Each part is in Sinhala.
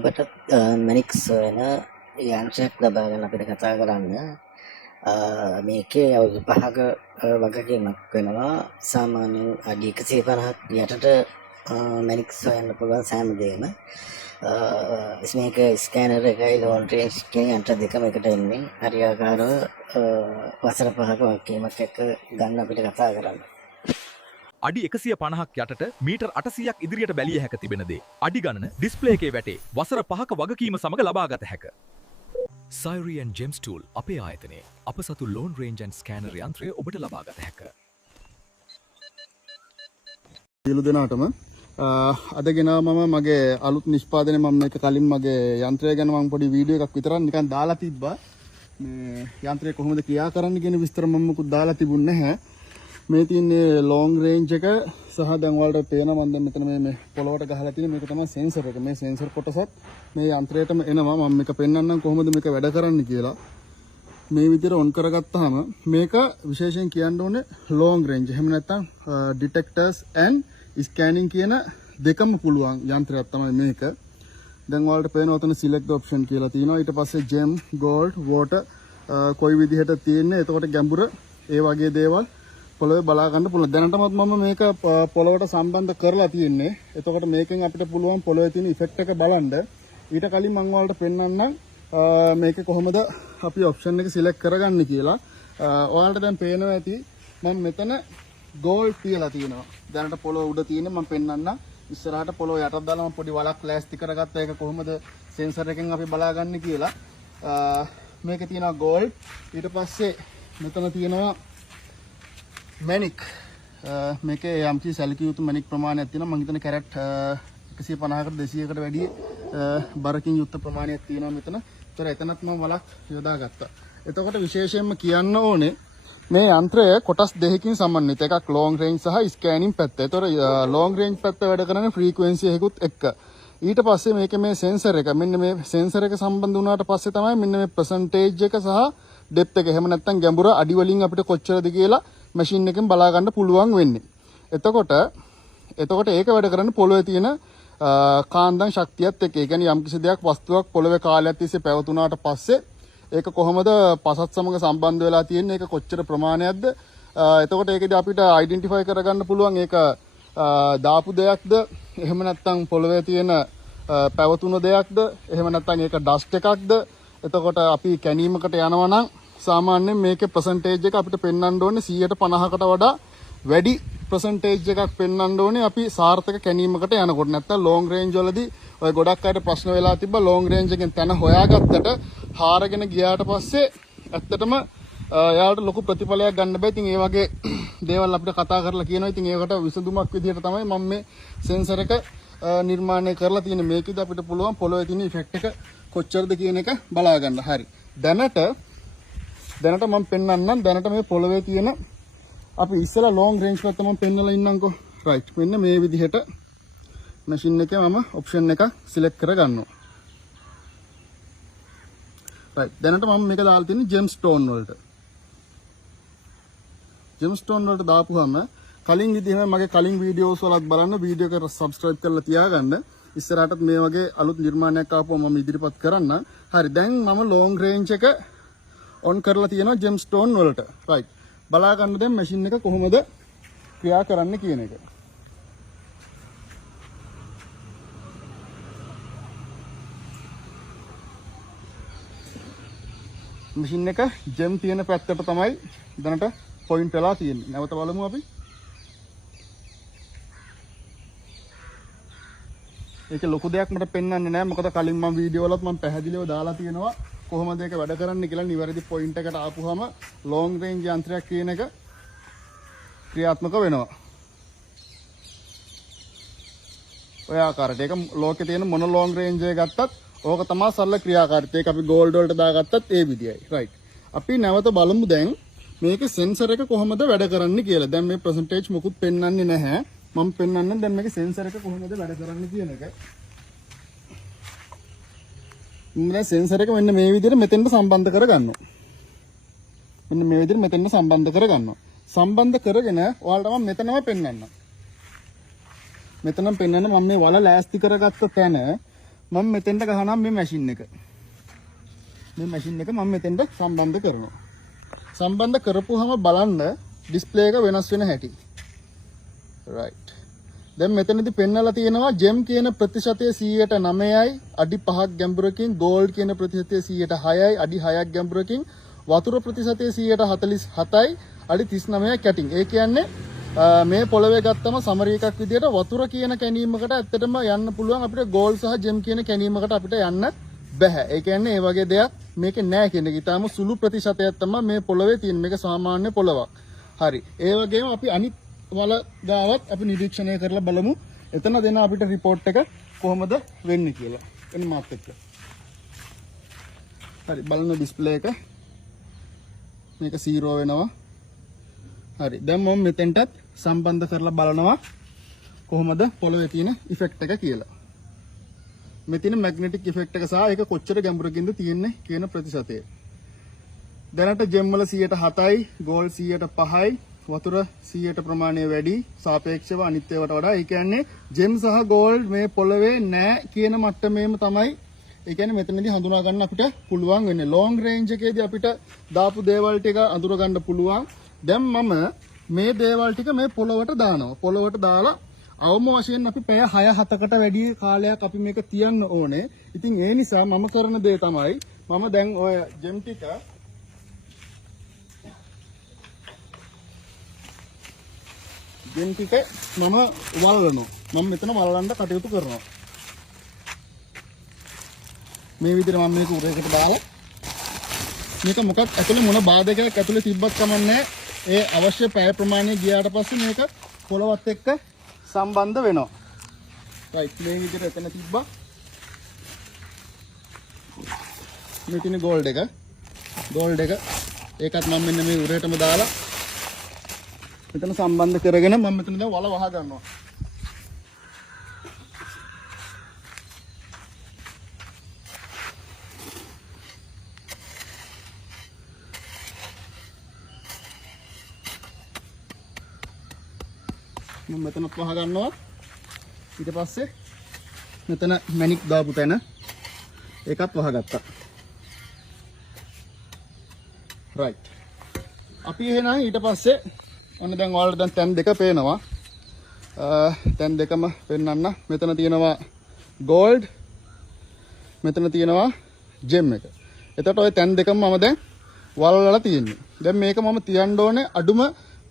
ඔබට මැනික්ස් වෙන යන්ත්‍රයක් ලබා ගන්න අපිට කතා කරන්න. මේකේ අවුරුදු 5ක වගකීමක් වෙනවා. සාමාන්‍යයෙන් අඩි 150ක් යටට මැනික්ස් හොයන්න පුළුවන් සෑම දෙයක්ම. මේක ස්කෑනර් එකයි ලොන් රේන්ජ් එකේ යන්ත්‍ර දෙකම එකට එන්නේ. හරියාකාරව වසර 5ක වගකීමක් එක්ක ගන්න අපිට කතා කරන්න. අඩි 150ක් යටට මීටර් 800ක් ඉදිරියට බැලිය හැක තිබෙන දේ අඩි ගණන ඩිස්ප්ලේ එකේ වැටේ වසර 5ක වගකීම සමග ලබාගත හැක. Siri and Gems tool අපේ ආයතනයේ අප සතු ලෝන් රේන්ජ් and ස්කෑනර් යන්ත්‍රය ඔබට ලබාගත හැක. සියලු දෙනාටම අද ගෙනාව මම මගේ අලුත් නිෂ්පාදනය මම මේක කලින් මගේ යන්ත්‍රය ගැන මම පොඩි වීඩියෝ එකක් විතරක් නිකන් දාලා තිබ්බා. මේ යන්ත්‍රය කොහොමද ක්‍රියා කරන්න කියන විස්තර මම මුකුත් දාලා තිබුණේ නැහැ. මේ තියෙන්නේ ලොං රේන්ජ් එක සහ දැන් වලට පේනවා මම දැන් මෙතන මේ පොළොවට ගහලා තියෙන මේක තමයි සෙන්සර් එක. මේ සෙන්සර් කොටසත් මේ යන්ත්‍රයටම එනවා. මම මේක පෙන්වන්නම් කොහොමද මේක වැඩ කරන්නේ කියලා. මේ විදිහට ඔන් කරගත්තාම මේක විශේෂයෙන් කියන්න ඕනේ ලොං රේන්ජ්. එහෙම නැත්නම් ඩිටෙක්ටර්ස් ඇන්ඩ් ස්කෑනින් කියන දෙකම පුළුවන් යන්ත්‍රයක් තමයි මේක. දැන් වලට පේනවා උතන සිලෙක්ට් ඔප්ෂන් කියලා තියෙනවා. ඊට පස්සේ ජෙම්, ගෝල්ඩ්, වෝටර් කොයි විදිහට තියෙන්නේ. එතකොට ගැඹුර ඒ වගේ දේවල් පොළොවේ බලා ගන්න පුළුවන්. දැනටමත් මම මේක පොළොවට සම්බන්ධ කරලා තියෙන්නේ. එතකොට මේකෙන් අපිට පුළුවන් පොළොවේ තියෙන ඉෆෙක්ට් එක බලන්න. ඊට කලින් මම ඔයාලට පෙන්වන්නම් මේක කොහොමද අපි ඔප්ෂන් එක සිලෙක්ට් කරගන්නේ කියලා. ඔයාලට දැන් පේනවා ඇති මම මෙතන ගෝල්ඩ් කියලා තියෙනවා. දැනට පොළොව උඩ තියෙන්නේ මම පෙන්වන්නම්. ඉස්සරහට පොළොව යටට දාලා මම පොඩි වලක් ලෑස්ති කරගත්තා. ඒක කොහොමද සෙන්සර් එකෙන් අපි බලාගන්නේ කියලා. මේකේ තියෙනවා ගෝල්ඩ්. ඊට පස්සේ මෙතන තියෙනවා මැනික්. මේකේ යම්කිසි සැලකිය යුතු මැනික් ප්‍රමාණයක් තියෙනවා. මම හිතන්නේ කැරට් 150කට 200කට වැඩි බරකින් යුක්ත ප්‍රමාණයක් තියෙනවා මෙතන. ඒතර එතනත් මම වලක් යොදාගත්තා. එතකොට විශේෂයෙන්ම කියන්න ඕනේ මේ යන්ත්‍රය කොටස් දෙකකින් සමන්විත. එකක් ලොං රේන්ජ් සහ ස්කෑනින් පැත්ත. ඒතර ලොං රේන්ජ් පැත්ත වැඩ කරන්නේ ෆ්‍රීකවෙන්සි එකකුත් එක්ක. ඊට පස්සේ මේකේ මේ සෙන්සර් එක මෙන්න මේ සෙන්සර් එක සම්බන්ධ වුණාට පස්සේ තමයි මෙන්න මේ පර්සන්ටේජ් එක සහ ඩෙප්ත් එක. එහෙම නැත්නම් ගැඹුර අඩි වලින් අපිට කොච්චරද කියලා මැෂින් එකෙන් බලා ගන්න පුළුවන් වෙන්නේ. එතකොට ඒක වැඩ කරන්නේ පොළොවේ තියෙන කාන්දම් ශක්තියත් එක්ක. ඒ කියන්නේ යම්කිසි දෙයක් වස්තුවක් පොළොවේ කාලයක් තිස්සේ පැවතුනාට පස්සේ ඒක කොහොමද පසත් සමග සම්බන්ධ වෙලා තියෙන්නේ, ඒක කොච්චර ප්‍රමාණයක්ද. එතකොට ඒකදී අපිට අයිඩෙන්ටිෆයි කරගන්න පුළුවන් ඒක දාපු දෙයක්ද, එහෙම නැත්නම් පොළොවේ තියෙන පැවතුන දෙයක්ද, එහෙම නැත්නම් ඒක ඩස්ට් එකක්ද. එතකොට අපි කැණීමකට යනවා නම් සාමාන්‍යයෙන් මේකේ පර්සන්ටේජ් එක අපිට පෙන්වන්න ඕනේ 150කට වඩා වැඩි පර්සන්ටේජ් එකක් පෙන්වන්න ඕනේ අපි සාර්ථක කැණීමකට යනකොට. නැත්නම් ලොං රේන්ජ් වලදී ඔය ගොඩක් අයට ප්‍රශ්න වෙලා තිබ්බා ලොං රේන්ජ් එකෙන් තැන හොයාගත්තට හාරගෙන ගියාට පස්සේ ඇත්තටම එයාලට ලොකු ප්‍රතිඵලයක් ගන්න බෑ. ඉතින් ඒ වගේ දේවල් අපිට කතා කරලා කියනවා. ඉතින් ඒකට විසඳුමක් විදිහට තමයි මම මේ සෙන්සර් එක නිර්මාණය කරලා තියෙන්නේ. මේකෙද අපිට පුළුවන් පොළොවේ තියෙන ඉෆෙක්ට් එක කොච්චරද කියන එක බලා ගන්න. හරි. දැනට මම පෙන්වන්නම්. දැනට මේ පොළොවේ තියෙන අපි ඉස්සලා ලොං රේන්ජ් පැත්ත මම පෙන්වලා ඉන්නම්කෝ. රයිට්. මෙන්න මේ විදිහට මැෂින් එකේ මම ඔප්ෂන් එක සිලෙක්ට් කරගන්නවා. රයිට්. දැනට මම මේක දාලා තියෙන්නේ ජෙම් ස්ටෝන් වලට. ජෙම් ස්ටෝන් වලට දාපුවම කලින් විදිහම මගේ කලින් වීඩියෝස් වලත් බලන්න වීඩියෝ එක සබ්ස්ක්‍රයිබ් කරලා තියාගන්න. ඉස්සරහටත් මේ වගේ අලුත් නිර්මාණයක් ආපුවම මම ඉදිරිපත් කරන්න. හරි. දැන් මම ලොං රේන්ජ් එක ඔන් කරලා තියෙනවා ජෙම් ස්ටෝන් වලට. රයිට්. බලා ගන්න දැන් මැෂින් එක කොහොමද ක්‍රියා කරන්න කියන එක. මැෂින් එක ජෙම් තියෙන පැත්තට තමයි දැනට පොයින්ට් වෙලා තියෙන්නේ. නැවත බලමු අපි. ඒක ලොකු දෙයක් මට පෙන්වන්නේ නැහැ. මොකද කලින් මම වීඩියෝ වලත් මම පැහැදිලිව දාලා තියෙනවා කොහොමද ඒක වැඩ කරන්නේ කියලා. නිවැරදි පොයින්ට් එකට ආපුවම ලොං රේන්ජ් යන්ත්‍රයක් කියන එක ක්‍රියාත්මක වෙනවා. ඔය ආකාරයට ඒක ලෝකේ තියෙන මොන ලොං රේන්ජ් එක ගත්තත් ඕක තමයි සරල ක්‍රියාකාරීත්වය. ඒක අපි ගෝල්ඩ් වලට දාගත්තත් ඒ විදියයි. රයිට්. අපි නැවත බලමු දැන් මේකේ සෙන්සර් එක කොහොමද වැඩ කරන්නේ කියලා. දැන් මේ percentage මොකුත් පෙන්වන්නේ නැහැ. මම පෙන්වන්නම් දැන් මේකේ සෙන්සර් එක කොහොමද වැඩ කරන්නේ කියන එක. මම සෙන්සර් එක මෙන්න මේ විදිහට මෙතෙන්ට සම්බන්ධ කරගන්නවා. මෙන්න මේ විදිහට මෙතෙන්ට සම්බන්ධ කරගන්නවා. සම්බන්ධ කරගෙන ඔයාලට මම මෙතනම පෙන්වන්නම්. මෙතනම් පෙන්වන්න මම මේ වල ලෑස්ති කරගත්ත තැන මම මෙතෙන්ට ගහනවා මේ මැෂින් එක. මේ මැෂින් එක මම මෙතෙන්ට සම්බන්ධ කරනවා. සම්බන්ධ කරපුවාම බලන්න ඩිස්ප්ලේ එක වෙනස් වෙන හැටි. right. දැන් මෙතනදී පෙන්නලා තියෙනවා ජෙම් කියන ප්‍රතිශතය 109යි, අඩි 5ක් ගැඹුරකින් ගෝල්ඩ් කියන ප්‍රතිශතය 106යි, අඩි 6ක් ගැඹුරකින් වතුර ප්‍රතිශතය 147යි, අඩි 39ක් යටින්. ඒ කියන්නේ මේ පොළවේ ගත්තම සමරි එකක් විදියට වතුර කියන කැණීමකට ඇත්තටම යන්න පුළුවන් අපිට ගෝල්ඩ් සහ ජෙම් කියන කැණීමකට අපිට යන්න බෑ. ඒ කියන්නේ මේ වගේ දෙයක් මේකේ නෑ කියන එක. ඊටාම සුළු ප්‍රතිශතයක් තමයි මේ පොළවේ තියෙන. මේක සාමාන්‍ය පොළවක්. හරි. ඒ වගේම අපි අනිත් වල ගාවත් අපි නිරීක්ෂණය කරලා බලමු. එතන දෙන අපිට report එක කොහොමද වෙන්නේ කියලා. එන්න මාත් එක්ක. හරි. බලන්න ඩිස්ප්ලේ එක. මේක 0 වෙනවා. හරි. දැන් මම මෙතෙන්ටත් සම්බන්ධ කරලා බලනවා කොහොමද පොළවේ තියෙන ඉෆෙක්ට් එක කියලා. මෙතන මැග්නටික් ඉෆෙක්ට් එක සහ ඒක කොච්චර ගැඹුරකින්ද තියෙන්නේ කියන ප්‍රතිශතය. දැනට ජෙම් වල 107යි, ගෝල්ඩ් 105යි, වතුර 100ට ප්‍රමාණය වැඩි සාපේක්ෂව අනිත් ඒවාට වඩා. ඒ කියන්නේ ජෙම් සහ ගෝල්ඩ් මේ පොළවේ නැහැ කියන මට්ටමේම තමයි. ඒ කියන්නේ මෙතනදී හඳුනා ගන්න අපිට පුළුවන් වෙන්නේ. ලොංග් රේන්ජ් එකේදී අපිට දාපු දේවල් ටික අඳුර ගන්න පුළුවන්. දැන් මම මේ දේවල් ටික මේ පොළවට දානවා. පොළවට දාලා අවම වශයෙන් අපි පැය 6-7කට වැඩි කාලයක් අපි මේක තියන්න ඕනේ. ඉතින් ඒ නිසා මම කරන දේ තමයි මම දැන් ඔය ජෙම් ටික මම වලනවා. මම මෙතන වලන්න කටයුතු කරනවා. මේ විදිහට මම මේක උරේකට දාලා මේක මොකක් ඇතුලේ මොන බාධකයක් ඇතුලේ තිබ්බත් කමන්නේ. ඒ අවශ්‍ය පැය ප්‍රමාණය ගියාට පස්සේ මේක පොළවත් එක්ක සම්බන්ධ වෙනවා. right. මේ විදිහට එතන තිබ්බා. මේ තියෙන ගෝල්ඩ් එක. ඒකත් මම මෙන්න මේ උරේටම දාලා මෙතන සම්බන්ධ කරගෙන මම මෙතන දැන් වල වහ ගන්නවා. මම මෙතන වහ ගන්නවා. ඊට පස්සේ මෙතන මැණික් දාපු තැන ඒකත් වහගත්තා. right. අපි එහෙනම් ඊට පස්සේ ඔන්න දැන් ඔයාලට දැන් තැන් දෙක පේනවා. තැන් දෙකම පෙන්වන්න. මෙතන තියෙනවා ගෝල්ඩ්, මෙතන තියෙනවා ජෙම් එක. එතකොට ওই තැන් දෙකම මම දැන් වලවලා තියෙන්නේ. දැන් මේක මම තියන්න ඕනේ අඩුම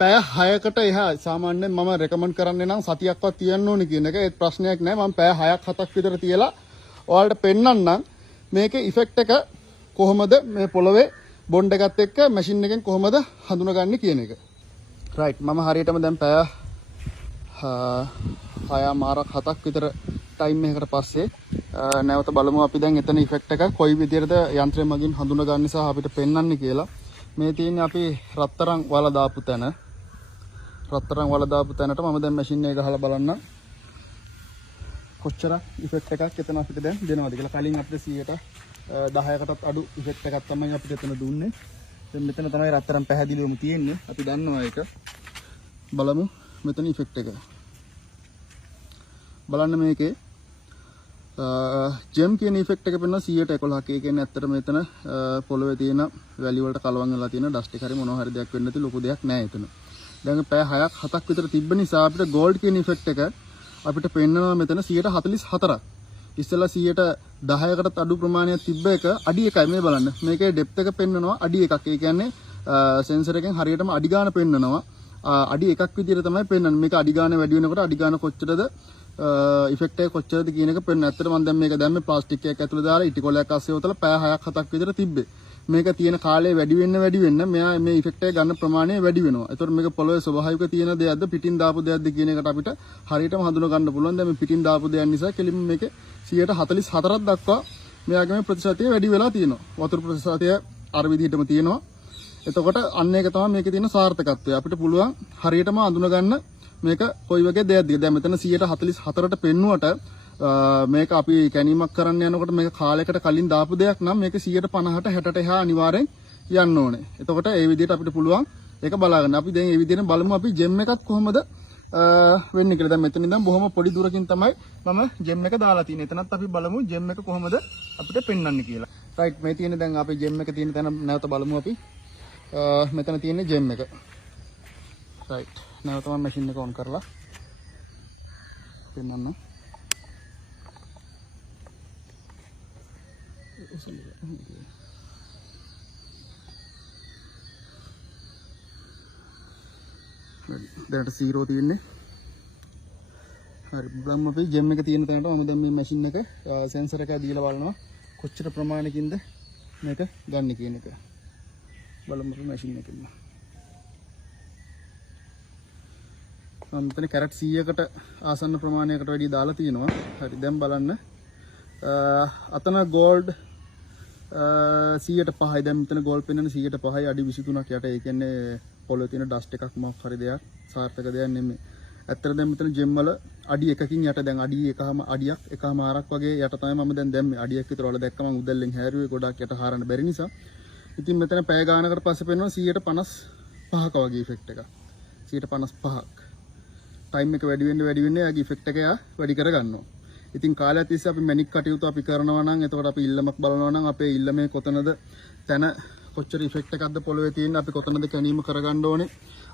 පැය 6කට එහා. සාමාන්‍යයෙන් මම රෙකමන්ඩ් කරන්නේ නම් සතියක්වත් තියන්න ඕනේ කියන එක. ඒත් ප්‍රශ්නයක් නැහැ. මම පැය 6ක් 7ක් විතර තියලා ඔයාලට පෙන්වන්නම් මේකේ ඉෆෙක්ට් එක කොහොමද මේ පොළවේ බොන්ඩ් එකත් එක්ක මැෂින් එකෙන් කොහොමද හඳුනගන්නේ කියන එක. right. මම හරියටම දැන් පැය 6-7ක් විතර ටයිම් එකකට පස්සේ නැවත බලමු අපි දැන් එතන ඉෆෙක්ට් එක කොයි විදිහටද යන්ත්‍රය මගින් හඳුනගන්නේ සහ අපිට පෙන්වන්නේ කියලා. මේ තියෙන්නේ අපි රත්තරන් වල දාපු තැන. රත්තරන් වල දාපු තැනට මම දැන් මැෂින් එක ගහලා බලන්න කොච්චර ඉෆෙක්ට් එකක් එතන අපිට දැන් දෙනවද කියලා. කලින් අපිට 10%කටත් අඩු ඉෆෙක්ට් එකක් තමයි අපිට එතන දුන්නේ. දැන් මෙතන තමයි රත්තරන් පැහැදිලිවම තියෙන්නේ. අපි දන්නවා ඒක. බලමු මෙතන ඉෆෙක්ට් එක. බලන්න මේකේ ජෙම් කියන ඉෆෙක්ට් එක පෙන්න 111ක්. ඒ කියන්නේ ඇත්තට මෙතන පොළවේ තියෙන වැලි වලට කලවම් වෙලා තියෙන ඩස්ට් එක හරි මොනවා හරි දෙයක් වෙන්න නැති ලොකු දෙයක් නෑ එතන. දැන් පැය 6ක් 7ක් විතර තිබ්බ නිසා අපිට ගෝල්ඩ් කියන ඉෆෙක්ට් එක අපිට පෙන්නනවා මෙතන 144ක්. ඉස්සෙල්ලා 10%කටත් අඩු ප්‍රමාණයක් තිබ්බ එක අඩි 1යි. මේ බලන්න. මේකේ ඩෙප්ත් එක පෙන්නනවා අඩි 1ක්. ඒ කියන්නේ සෙන්සර් එකෙන් හරියටම අඩි ගාන පෙන්නනවා. අඩි 1ක් විදිහට තමයි පෙන්නන්නේ. මේක අඩි ගාන වැඩි වෙනකොට අඩි ගාන කොච්චරද ඉෆෙක්ට් එක කොච්චරද කියන එක පෙන්න. ඇත්තට මම දැන් මේක දැම්මේ ප්ලාස්ටික් එකක් ඇතුළේ දාලා ඉටි කොලයක් අස්සේ උතලා පැය 6ක් 7ක් විතර තිබ්බේ. මේක තියෙන කාලය වැඩි වෙන්න මෙයා මේ ඉෆෙක්ට් එක ගන්න ප්‍රමාණය වැඩි වෙනවා. ඒතකොට මේක පොළවේ ස්වභාවික තියෙන දෙයක්ද පිටින් දාපු දෙයක්ද කියන එකට අපිට හරියටම හඳුනා ගන්න පුළුවන්. දැන් මේ පිටින් දාපු දෙයක් නිසා කෙලින්ම මේකේ 144ක් දක්වා මෙයාගේ මේ ප්‍රතිශතය වැඩි වෙලා තියෙනවා. වතුර ප්‍රතිශතය අර විදිහටම තියෙනවා. එතකොට අන්න ඒක තමයි මේකේ තියෙන සාර්ථකත්වය. අපිට පුළුවන් හරියටම අඳුන ගන්න මේක කොයි වගේ දෙයක්ද. දැන් මෙතන 144ට පෙන්නුවට මේක අපි කැණීමක් කරන්න යනකොට මේක කාලයකට කලින් දාපු දෙයක් නම් මේක 150ට 60ට එහා අනිවාර්යෙන් යන්න ඕනේ. එතකොට ඒ විදිහට අපිට පුළුවන් ඒක බලාගන්න. අපි දැන් මේ විදිහට බලමු අපි ජෙම් එකත් කොහොමද වෙන්නේ කියලා. දැන් මෙතන ඉඳන් බොහොම පොඩි දුරකින් තමයි මම ජෙම් එක දාලා තියෙන්නේ. එතනත් අපි බලමු ජෙම් එක කොහොමද අපිට පෙන්වන්නේ කියලා. රයිට් මේ තියෙන දැන් අපි ජෙම් එක තියෙන තැන නැවත බලමු අපි. මෙතන තියෙන්නේ ජෙම් එක. රයිට් නැවත මම මැෂින් එක ඔන් කරලා පෙන්වන්න. දැනට 0 තියෙන්නේ. හරි බලමු අපි ජෙම් එක තියෙන තැනට මම දැන් මේ මැෂින් එක සෙන්සර් එක දීලා බලනවා කොච්චර ප්‍රමාණයකින්ද මේක ගන්න කියන එක. බලමු අපි මැෂින් එකෙන්. මම මෙතන කැරට් 100කට ආසන්න ප්‍රමාණයකට වැඩි දාලා තියෙනවා. හරි දැන් බලන්න. අතන ගෝල්ඩ් 105යි. දැන් මෙතන ගෝල්ඩ් පෙන්වන 105යි අඩි 23ක් යට. ඒ කියන්නේ පොළොවේ තියෙන ඩස්ට් එකක් මොකක් හරි දෙයක් සාර්ථක දෙයක් නෙමෙයි. ඇත්තට දැන් මෙතන ජෙම් වල අඩි 1කින් යට දැන් අඩි 1ම අඩියක් එකමාරක් වගේ යට තමයි මම දැන් දැම්මේ. අඩියක් විතර වල දැක්කම උදැල්ලෙන් හැරුවේ ගොඩක් යට හරන්න බැරි නිසා. ඉතින් මෙතන පැය ගානකට පස්සේ පෙන්වන 155ක වගේ ඉෆෙක්ට් එකක්. 155ක්. ටයිම් එක වැඩි වෙන්න යාගේ ඉෆෙක්ට් එක යා වැඩි කර ගන්නවා. ඉතින් කාලයක් තිස්සේ අපි මැනික් කටයුතු අපි කරනවා නම් එතකොට අපි ඉල්ලමක් බලනවා නම් අපේ ඉල්ලමේ කොතනද තැන කොච්චර ඉෆෙක්ට් එකක්ද පොළවේ තියෙන්නේ අපි කොතනද කැණීම කරගන්න ඕනේ.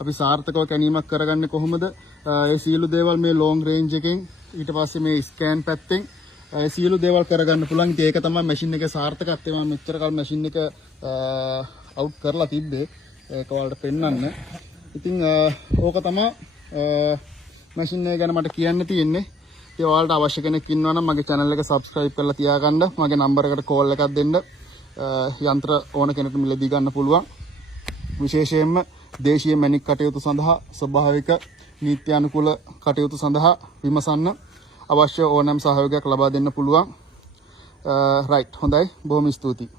අපි සාර්ථකව කැණීමක් කරගන්නේ කොහොමද? ඒ සියලු දේවල් මේ ලොන්ග් රේන්ජ් එකෙන් ඊට පස්සේ මේ ස්කෑන් පැත්තෙන් ඒ සියලු දේවල් කරගන්න පුළුවන්. ඉතින් ඒක තමයි මැෂින් එකේ සාර්ථකත්වය. මම මෙච්චර කල් මැෂින් එක අවුට් කරලා තිබ්බේ. ඒක වලට පෙන්වන්න. ඉතින් ඕක තමයි මැෂින් එක ගැන මට කියන්න තියෙන්නේ. ඉතින් ඔයාලට අවශ්‍ය කෙනෙක් ඉන්නවා නම් මගේ channel එක subscribe කරලා තියාගන්න. මගේ නම්බර් එකට call එකක් දෙන්න. යන්ත්‍ර ඕන කෙනෙකුට මිලදී ගන්න පුළුවන්. විශේෂයෙන්ම දේශීය මැණික් කටයුතු සඳහා ස්වභාවික නීත්‍යානුකූල කටයුතු සඳහා විමසන්න අවශ්‍ය ඕනෑම සහයෝගයක් ලබා දෙන්න පුළුවන්. රයිට් හොඳයි බොහොම ස්තුතියි.